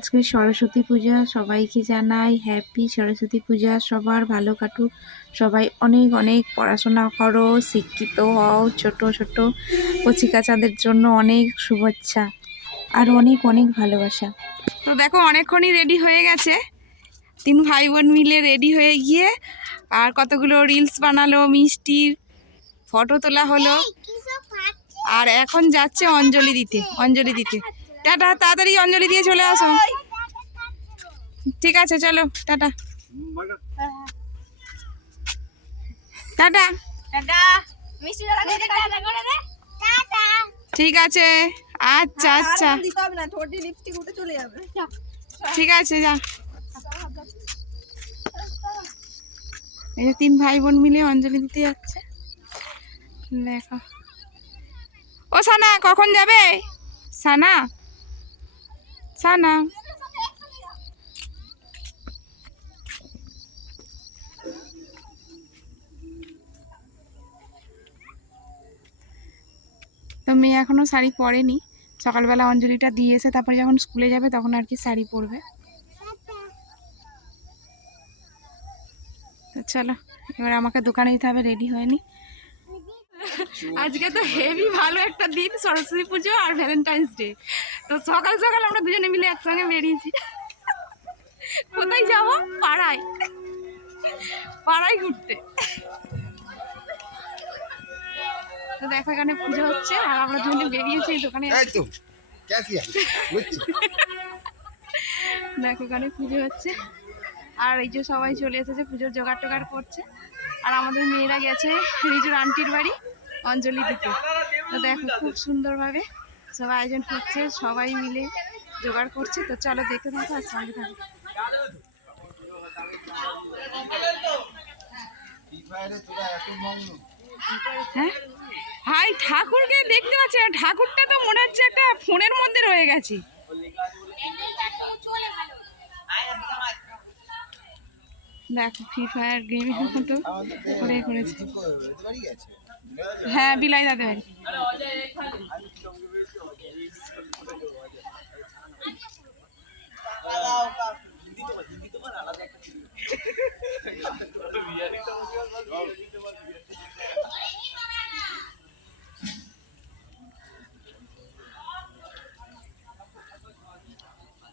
আজকে সরস্বতী পূজা সবাইকে জানাই হ্যাপি সরস্বতী পূজা সবার ভালো কাটুক। সবাই অনেক অনেক পড়াশোনা করো শিক্ষিত হও ছোট ছোট কচিকাচাদের জন্য অনেক শুভেচ্ছা আর অনেক অনেক ভালোবাসা। তো দেখো অনেকক্ষণই রেডি হয়ে গেছে। তিন ভাই বোন মিলে রেডি হয়ে গিয়ে আর কতগুলো রিলস বানালো মিষ্টির ফটো তোলা হলো। আর এখন যাচ্ছে অঞ্জলি দিতে অঞ্জলি দিতে। টাটা তাড়াতাড়ি অঞ্জলি দিয়ে চলে আসো। ঠিক আছে চলো টাটা। টাটা। ঠিক আছে আচ্ছা আচ্ছা। ঠিক আছে যা। এই যে তিন ভাই বোন মিলে অঞ্জলি দিতে যাচ্ছে। দেখো। ও সানা কখন যাবে? সানা? সানা তো মেয়ে এখনও শাড়ি পরেনি। সকালবেলা অঞ্জলিটা দিয়ে এসে তারপরে যখন স্কুলে যাবে তখন আর কি শাড়ি পরবে। চলো, এবার আমাকে দোকানে যেতে হবে রেডি হয়নি। আজকে তো হেভি ভালো একটা দিন, সরস্বতী পুজো আর ভ্যালেন্টাইন্স ডে তো সকাল সকাল আমরা দুজনে মিলে একসঙ্গে বেরিয়েছি। কোথায় যাব? পাড়ায়। পাড়ায় ঘুরতে। তো দেখো এখানে পুজো হচ্ছে আর আমরা দুজনে বেরিয়েছি দোকানে। দেখো এখানে পুজো হচ্ছে আর এই যে সবাই চলে এসেছে পুজোর জোগাড় টোগাড় করছে। আর আমাদের মেয়েরা গেছে নিজের আন্টির বাড়ি অঞ্জলি দিতে। তো দেখো খুব সুন্দরভাবে সবাই আয়োজন করছে সবাই মিলে জোগাড় করছে। তো চলো দেখতে থাকো আর সঙ্গে থাকো। হ্যাঁ? হাই, ঠাকুরকে দেখতে পাচ্ছি না। ঠাকুরটা তো মনে হচ্ছে একটা ফোনের মধ্যে রয়ে গেছে। দেখো ফ্রি ফায়ার গেমের মতো করে করেছে। হ্যাঁ বিলাই দাদা বাড়ি।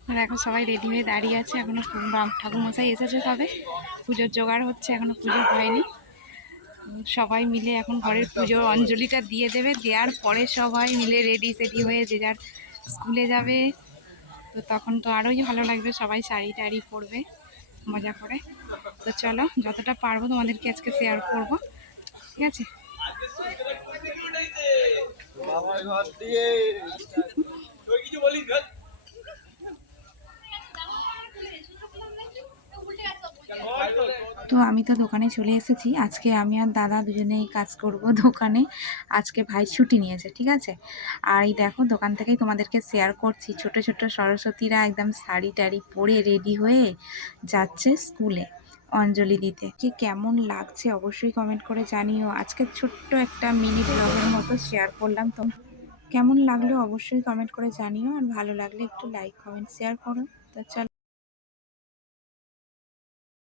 আর এখন সবাই রেডি হয়ে দাঁড়িয়ে আছে। এখনও ঠাকুর মশাই এসেছে তবে পুজোর জোগাড় হচ্ছে, এখনও পুজো হয়নি। সবাই মিলে এখন ঘরের পুজোর অঞ্জলিটা দিয়ে দেবে দেওয়ার পরে সবাই মিলে রেডি সেডি হয়ে যে যার স্কুলে যাবে তো তখন তো আরোই ভালো লাগবে সবাই শাড়ি টাড়ি পরবে মজা করে। তো চলো যতটা পারব তোমাদেরকে আজকে শেয়ার করব ঠিক আছে? তো আমি তো দোকানে চলে এসেছি। আজকে আমি আর দাদা দুজনেই কাজ করব দোকানে। আজকে ভাই ছুটি নিয়েছে, ঠিক আছে? আর এই দেখো, দোকান থেকেই তোমাদেরকে শেয়ার করছি। ছোট ছোট সরস্বতীরা একদম শাড়ি টাড়ি পরে রেডি হয়ে যাচ্ছে স্কুলে অঞ্জলি দিতে। কি কেমন লাগছে অবশ্যই কমেন্ট করে জানিও। আজকে ছোট্ট একটা মিনি ব্লগের মতো শেয়ার করলাম। তো কেমন লাগল অবশ্যই কমেন্ট করে জানিও। আর ভালো লাগলে একটু লাইক কমেন্ট শেয়ার করো। তো চলো।